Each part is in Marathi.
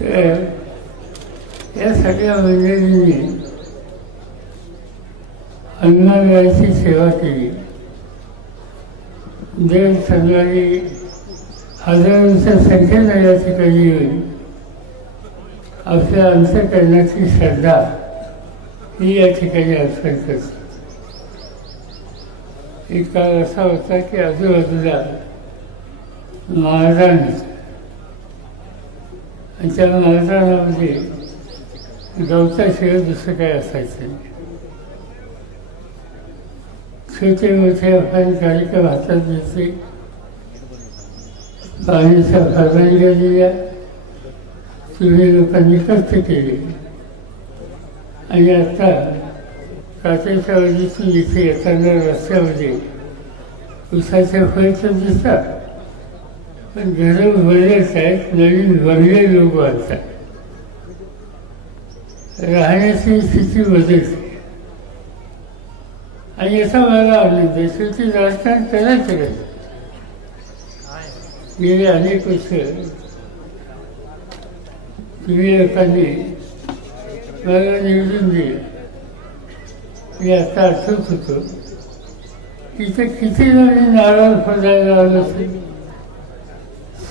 तर या सगळ्या मंडळींनी अन्नालयाची सेवा केली. देव सांगणारी हजारांच्या संख्येनं या ठिकाणी येऊन आपल्या अंतकरणाची श्रद्धा ही या ठिकाणी अर्पण करते एक काळ असा होता की आजूबाजूला महाराण आणि त्या महाराणामध्ये गवताशिवाय दुसरं काय असायचं छोटे मोठे आपण कार्यक्रम हातात घेतले पाण्याच्या परवानग्या दिल्या तुम्ही लोकांनी कष्ट केले. आणि आता काचेच्या अवधीची इथे येताना रस्त्यामध्ये उसाच्या फळ तर दिसतात पण घरं भरलेच आहेत नवीन भरले लोक बांधतात राहण्याची स्थिती बदलते. आणि याचा मला आनंद आहे शेवटी राजकारण करायचं काय गेले अनेक वर्ष तुम्ही लोकांनी मला निवडून दिलं. याचा अर्थच होतो. तिथे किती जणी नारळ फोडायला आलं असेल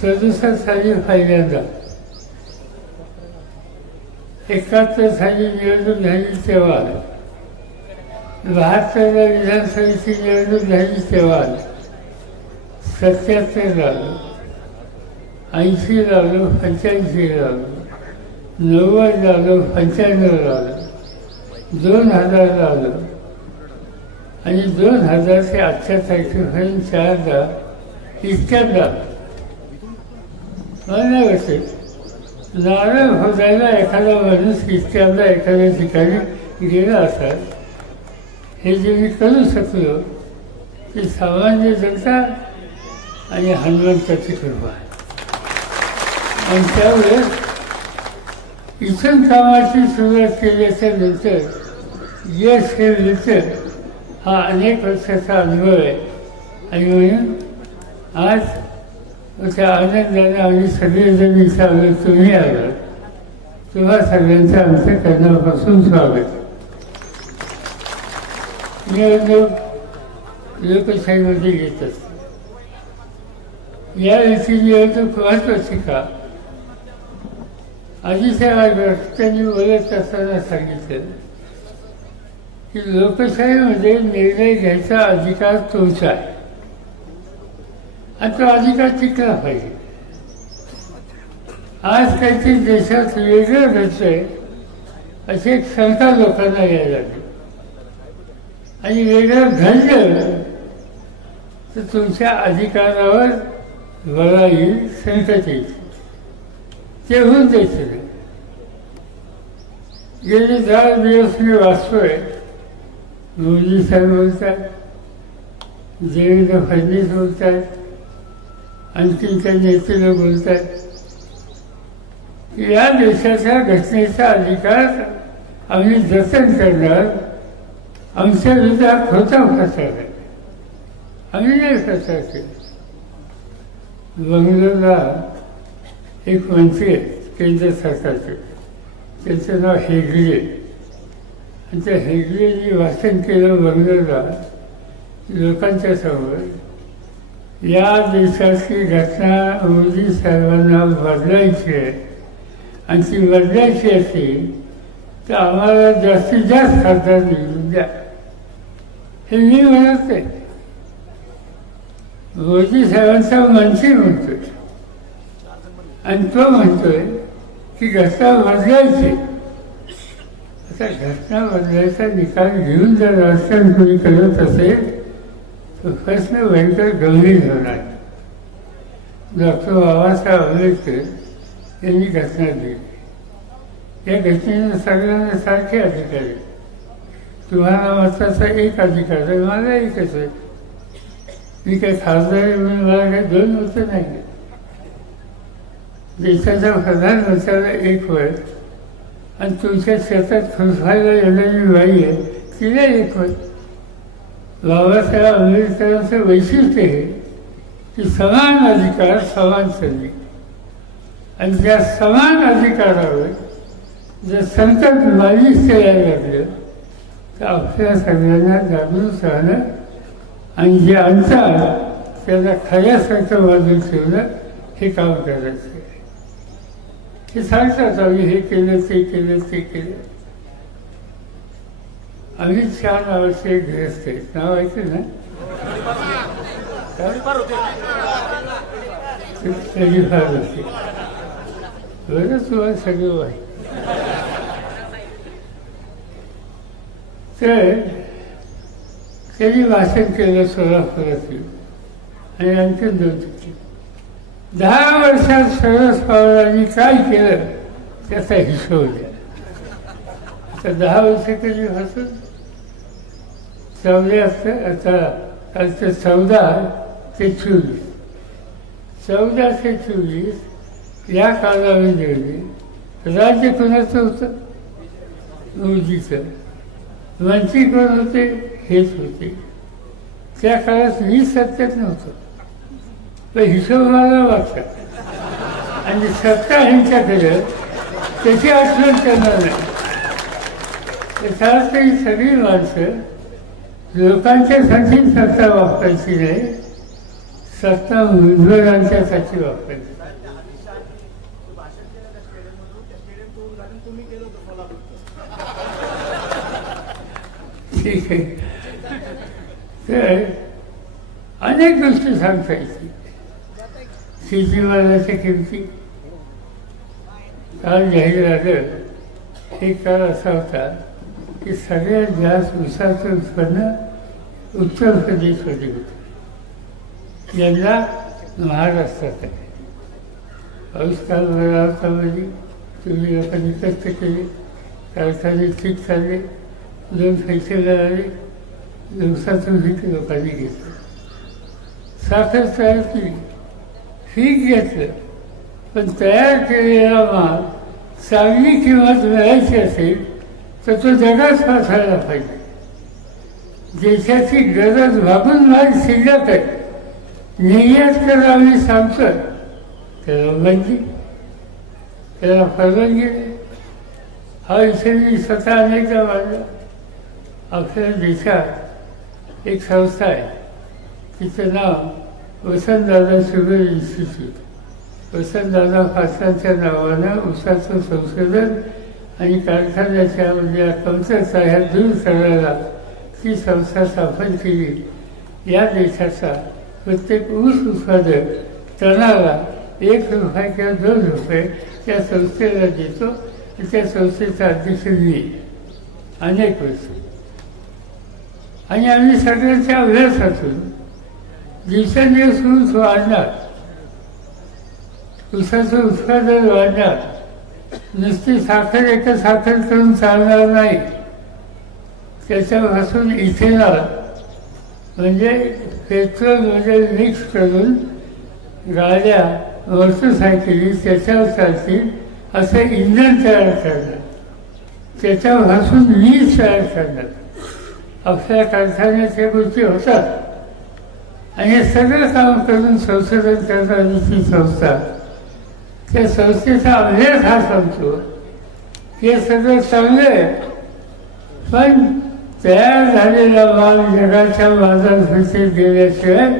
सदुसष्ट साली पहिल्यांदा. एकाहत्तर साली निवडणूक झाली तेव्हा बहात्तरला विधानसभेची निवडणूक झाली तेव्हा सत्याहत्तर लावलं ऐंशी लावलं पंच्याऐंशी लावलं नव्वद लावलं पंच्याण्णव लावलं दोन हजार आलं. आणि दोन हजार ते आजच्या तारखेपर्यंत चारदा इतक्यात लावलं मला नाही नारळ एखादा माणूस इतक्यांदा एखाद्या ठिकाणी गेला असाल हे जे मी करू शकलो ते सामान्य जनता आणि हनुमंताची कृपा आहे. आणि त्यावेळेस इथून कामाची सुरुवात केल्याच्यानंतर यश हे मिळतं हा अनेक वर्षाचा अनुभव आहे. आणि म्हणून आज त्या आनंदाने आम्ही सगळेजण इथं आलो तुम्ही आलो. तुम्हा सगळ्यांचं आमचं करण्यापासून स्वागत. निवडणूक लोकशाहीमध्ये घेत असते. या वेळची निवडणूक महत्वाची का? आधीच्या काळात त्यांनी बोलत असताना सांगितलं. की लोकशाहीमध्ये निर्णय घ्यायचा अधिकार तुमचा आहे. आणि तो अधिकार टिकला पाहिजे. आज काहीतरी देशात वेगळं घडतंय अशी एक शंका लोकांना यायला लागली. आणि वेगळं घडलं तर तुमच्या अधिकारावर मला येईल संकट येईल. ते होऊन द्यायचं गेले दहा दिवस मी वाचतोय मोदी साहेब बोलतात देवेंद्र फडणवीस बोलतात आणखी काही नेते लोक बोलतात. या देशाच्या घटनेचा अधिकार आम्ही जतन करणार आमच्या विरोधात खोटा प्रचार आहे आम्ही नाही प्रचार केला. बंगलोरला एक मंत्री आहेत केंद्र सरकारचे. त्यांचं नाव हेगडे. आणि त्या हेगडेने भाषण केलं बंगलोरला लोकांच्या समोर या देशाची घटना मोदी साहेबांना बदलायची आहे. आणि ती बदलायची असेल तर आम्हाला जास्तीत जास्त खासदार निवडून द्या. हे मी म्हणत नाही मोदी साहेबांचा मंत्री म्हणतोय. आणि तो म्हणतोय की घटना बदलायची त्या घटना बदलायचा निकाल घेऊन जर राजकारण कोणी करत असेल तर प्रश्न भयंकर गंभीर होणार. डॉक्टर बाबासाहेब आंबेडकर यांनी घटना दिली. या घटनेने सगळ्यांना सारखे अधिकार आहे तुम्हाला वाचायचा एक अधिकार आहे मला एकच आहे. मी काही खासदार आहे म्हणून मला काही दोन होतं नाही देशाच्या प्रधानमंत्र्याला एक वय आणि तुमच्या शेतात खुरफायला येणारी बाई आहे तिला एक बाबासाहेब आंबेडकरांचं वैशिष्ट्य हे की समान अधिकार समान संधी आणि त्या समान अधिकारावर जर संकट मालिश करायला लागलं तर आपल्या सगळ्यांना जागरूक राहणं आणि जे अंतर त्याला खऱ्यासारखं बाजून ठेवणं हे काम करायचं ते सांगतात आम्ही हे केलं ते केलं ते केलं. आम्ही छान नावाचे एक ग्रस्त आहेत. नाव ऐकलं ना? काय? फार होते. बरंच तुम्हाला सगळं माहिती तर त्यांनी भाषण केलं सोलापुरातील आणि आणखीन दोन दहा वर्षात शरद पवारांनी काय केलं त्याचा हिशोब द्या आता दहा वर्ष कधी हसून चौदा असतं आता कालचं चौदा ते चोवीस. चौदा ते चोवीस या कालावधीमध्ये राज्य कोणाचं होतं? मोदीचं. मंत्री कोण होते? हेच होते. त्या काळात मी सत्यात नव्हतं. तर हिशोब मला आणि सत्ता ह्यांच्याकडे त्याची आठवण करणार नाही. याचा सगळी माणसं लोकांच्यासाठी सत्ता वापरायची नाही सत्ता उमेदवारांच्यासाठी वापरायची ठीक आहे. तर अनेक गोष्टी सांगता येतील. शेतीमालाच्या किमती काल जाहीर झालं. हे काळ असा होता की सगळ्यात जास्त उसाचं उत्पन्न उत्तर प्रदेशमध्ये होतं. यंदा महाराष्ट्रात आहे. पाऊस काल बरा होता म्हणजे तुम्ही लोकांनी कष्ट केले. कारखाने ठीक चालले दोन पैसे मिळाले. दिवसातून भीती लोकांनी घेतली. साखर तयार केली. पीक घेतलं. पण तयार केलेला माल चांगली किंमत मिळायची असेल तर तो जगात पाठवायला पाहिजे. देशाची गरज भागून माल शिल्लक आहे. निर्यात करावी सांगतो. त्याला बंदी त्याला परवानगी नाही. हा विषय मी स्वतः अनेकदा मांडला. आपल्या देशात एक संस्था आहे. तिचं नाव वसंतदादा शुगर इन्स्टिट्यूट. वसंतदादा फासांच्या नावानं उसाचं संशोधन आणि कारखान्याच्या म्हणजे कमतरता ह्या दूर करायला ती संस्था स्थापन केली. या देशाचा प्रत्येक ऊस उत्पादक तणाला एक रुपये किंवा दोन रुपये त्या संस्थेला देतो त्या संस्थेचा अध्यक्ष मी. अनेक वर्ष. आणि आम्ही सगळ्यांच्या अभ्यासातून दिवसेंदिवस ऊस वाढणार. ऊसाचं उत्पादन वाढणार. नुसती साखर एका साखर करून चालणार नाही. त्याच्यापासून इथेनॉल म्हणजे पेट्रोलमध्ये म्हणजे मिक्स करून गाड्या मोटरसायकली त्याच्यावर चालतील असं इंधन तयार करणार. त्याच्यापासून वीज तयार करणार. आपल्या कारखान्याच्या गोष्टी होतात. आणि हे सगळं काम करून संशोधन करणारी ती संस्था. त्या संस्थेचा अभ्यास हा सांगतो हे सगळं चांगलं आहे पण तयार झालेला माल जगाच्या बाजारपेठेत गेल्याशिवाय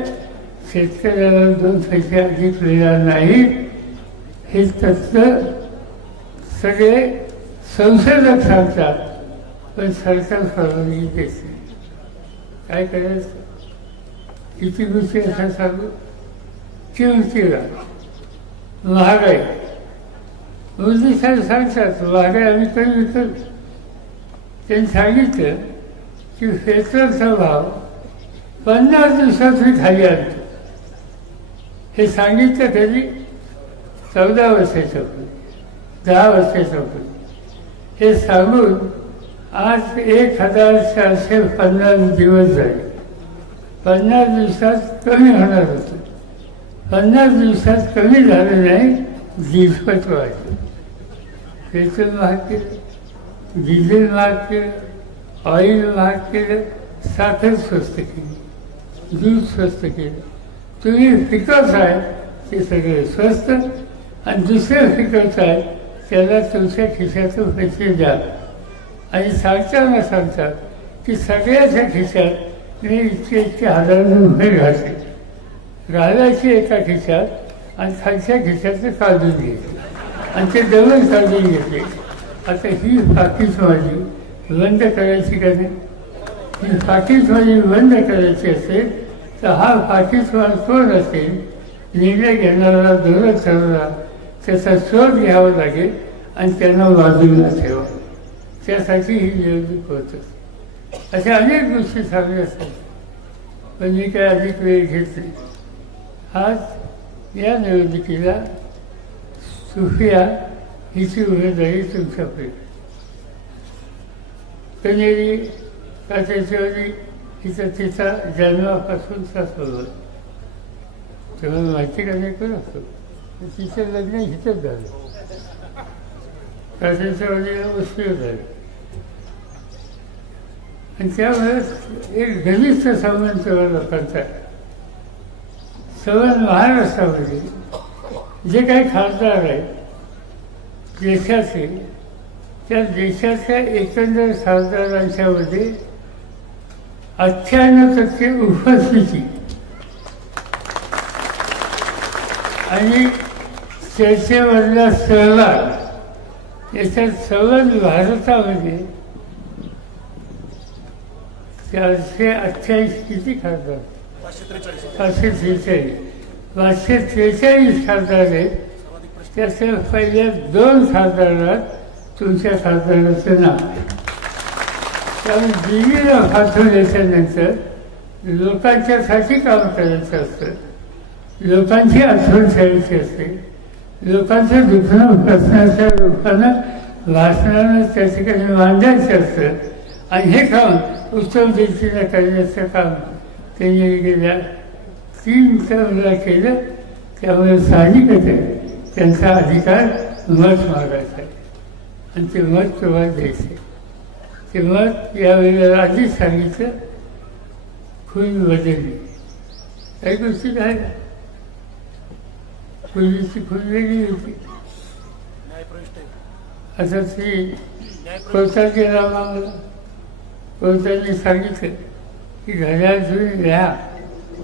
शेतकऱ्याला दोन पैसे अधिक मिळणार नाही. हे तत्व सगळे संशोधक सांगतात पण सरकार परवानगी काय करायचं? किती दिवशी असं सांगू किमतीला महागाई मोदी साहेब सांगतात महागाई आम्ही कमी विकत त्यांनी सांगितलं की पेट्रोलचा भाव पन्नास दिवसात मी खाली आणतो. हे सांगितलं त्यांनी चौदा वर्षाच्या पूर्वी दहा वर्षाच्या पूर्वी हे सांगून आज एक हजार चारशे पन्नास दिवस झाले. पन्नास दिवसात कमी होणार होते. पन्नास दिवसात कमी झालं नाही दिवसात वाढलं. पेट्रोल महाग केलं डिझेल महाग केलं ऑइल महाग केलं साखर स्वस्त केली दूध स्वस्त केलं. तुम्ही पिकच आहे ते सगळे स्वस्त. आणि दुसरं पिकच आहे त्याला तुमच्या खिशातून पैसे द्या. आणि सांगताना सांगतात की सगळ्याच्या खिशात मी इतके इतके हजार उभे घातले. राहायची एका खिशात आणि खालच्या खिशात ते काढून घ्यायचे आणि ते जवळ काढून घेतले. आता ही पाकिट माझी बंद करायची का नाही? ही पाकिट माझी बंद करायची असेल तर हा पाकिटवाला कोण असेल निर्णय घेणारा धोरण करणारा त्याचा शोध घ्यावा लागेल आणि त्यांना बाजूला ठेवा. त्यासाठी ही निवडणूक होत. असते अशा अनेक गोष्टी चांगल्या असतात. पण मी काय अधिक वेळ घेतली? आज या निवडणुकीला सुफिया हिची उमेदवारी तुमच्याकडे कनेरी काचेश्वरी हिचा तिचा जन्मापासून सासवलं तुम्हाला माहिती का नाही करू असतो? तिचं लग्न हिथंच झालं. काचेश्वरीला उशीर झालं आणि त्यावेळेस एक घनिष्ठ संबंध तेव्हा लोकांचा आहे. महाराष्ट्रामध्ये जे काही खासदार आहेत देशाचे त्या देशाच्या एकंदर खासदारांच्यामध्ये अठ्ठ्याण्णव टक्के उपस्थिती आणि चर्चेमधला सहभाग याच्यात सगळं भारतामध्ये चारशे अठ्ठ्याऐंशी किती खासदार? पाचशे त्रेचाळीस. पाचशे त्रेचाळीस खासदार आहेत. त्याच्या पहिल्या दोन खासदारात तुमच्या खासदाराचं नाव आहे. त्यामुळे दिल्लीला पाठवल्याच्यानंतर लोकांच्यासाठी काम करायचं असतं. लोकांची आठवण ठेवायची असते. लोकांचं दुखणं प्रश्नाच्या लोकांना भाषणानं त्या ठिकाणी मांडायचं असतं. आणि हे काम उत्तम रीतीनं करण्याचं काम त्यांनी गेल्या तीन टर्मला केलं त्यामुळे साहजिकच आहे त्यांचा अधिकार मत मागायचा आहे आणि ते मत तुम्हाला द्यायचं ते मत यावेळेला आधीच सांगितलं खून बदलली काही गोष्टी काय पूर्वीची खून वेगळी होती आता ती कोर्टाचे नाव आम्हाला कोर्टाने सांगितलं की घड्याळ तुम्ही घ्या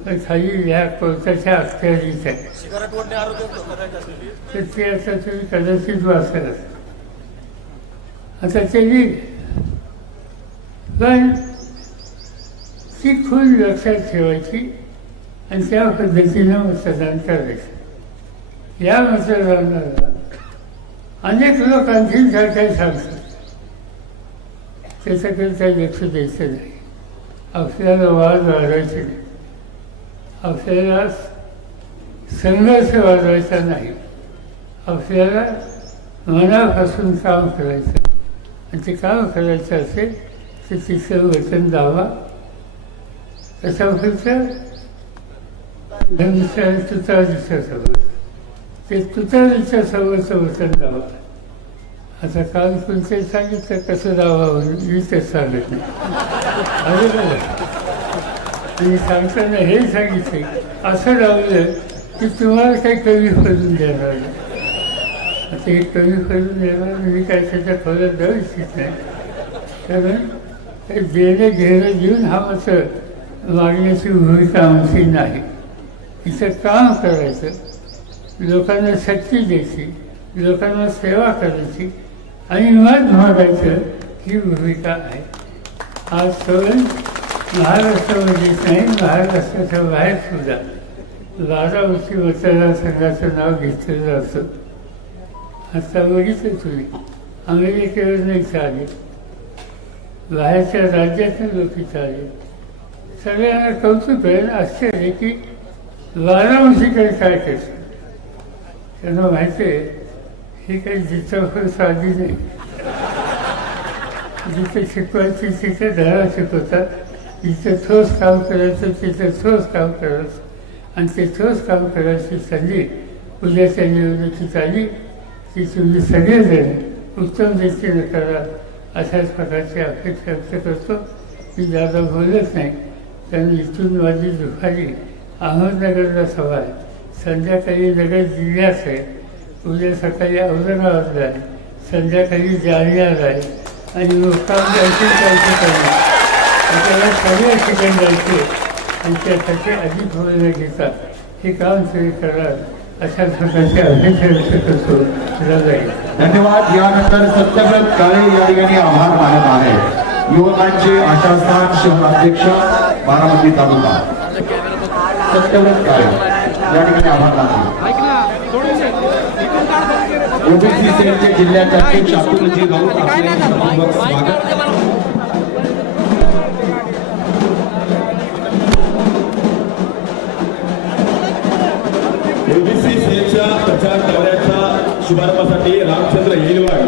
पण खाली घ्या कोर्टाच्या अखत्यारीत आहे. तर ते आता तुम्ही कदाचित वाचत आता त्यांनी पण ती खून लक्षात ठेवायची आणि त्या पद्धतीनं मतदान करायचं. या मतदानाला अनेक लोक आणखीन काय काय सांगतात त्याच्याकरिता लक्ष द्यायचं नाही. आपल्याला वाद वाढवायचे नाही. आपल्याला संघर्ष वाढवायचा नाही. आपल्याला मनापासून काम करायचं आणि ते काम करायचं असेल तर तिचं वचन दावा कसा व्हायचं धनुष्य तुतारीच्या सोबत ते तुतारीच्या समोरचं वचन दावा आता काल कोणते सांगितलं कसं जावं मी तर सांगत नाही अरे बघा आणि सांगताना हे सांगितलं असं लावलं की तुम्हाला काही कमी करून देणार नाही. आता हे कमी करून देणार मी काय त्याच्या खोल्यात जाऊ इच्छित नाही कारण हे घेणं घेऊन हा मात्र मागण्याची भूमिका आमची नाही. इथं काम करायचं लोकांना शक्ती द्यायची लोकांना सेवा करायची आणि मत मागायचं ही भूमिका आहे. हा सण महाराष्ट्रामध्ये नाही महाराष्ट्राच्या बाहेर सुद्धा बारा वर्षी मतदारसंघाचं नाव घेतलं जातं आता बघितलं तुम्ही अमेरिकेवर नाही चालेल. बाहेरच्या राज्यातून लोक चालेल. सगळ्यांना कौतुक आहे आश्चर्य की बारा काय करतात त्यांना माहिती आहे हे काही जिथं हो साधी नाही जिथे शिकवायची तिथे धडा शिकवतात. जिथे ठोस काम करायचं तिथे ठोस काम करायचं. आणि ते ठोस काम करायची संधी उद्याच्या निवडणुकीत आली की तुम्ही सगळेजण उत्तम रीतीने करा अशाच प्रकारची अपेक्षा व्यक्त करतो. मी दादा बोलत नाही कारण इथून माझी दुपारी अहमदनगरला सभा आहे संध्याकाळी नगर जिल्ह्यात आहे. उद्या सकाळी औरंगाबादला आहे संध्याकाळी जालन्याला आहे आणि मुक्काम जायचे जायचे करणे आपल्याला सगळ्या ठिकाणी जायचे आणि त्यासाठी अधिक वेळ घेतात. हे काम तुम्ही करा अशा प्रकारचे अपेक्षा व्यक्त करतो तुला धन्यवाद. यानंतर सत्यव्रत काळे या ठिकाणी आभार मानत आहे. युवकांचे आशास्थान शहराध्यक्ष बारामती तालुका. सत्यव्रत काळे. या ठिकाणी आभार मानते. ओबीसी सेलचे जिल्ह्याचे अध्यक्ष अतुलजी राऊत आपले सर्वांवर स्वागत. एबीसी सेलच्या प्रचार दौऱ्याच्या शुभारंभासाठी रामचंद्र येलवाड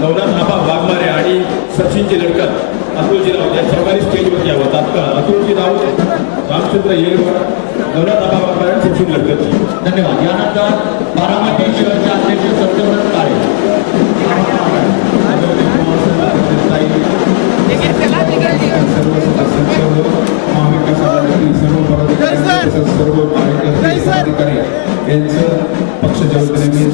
नवनाथ आबा वाघमारे आणि सचिनची लडकत अतुलजी राऊत या चौघांनी स्टेजवरती यावं तात्काळ अतुलजी राऊत रामचंद्र येलवाड नवनाथ आबा सचिन लडकतजी धन्यवाद. यानंतर बारामती शहरचे अध्यक्ष सत्यव्रत काळे. सर्व सदस्य महाविकास आघाडीतील सर्व पदाधिकारी तसंच सर्व कार्यकर्ते पदाधिकारी यांचं पक्षाच्या वतीने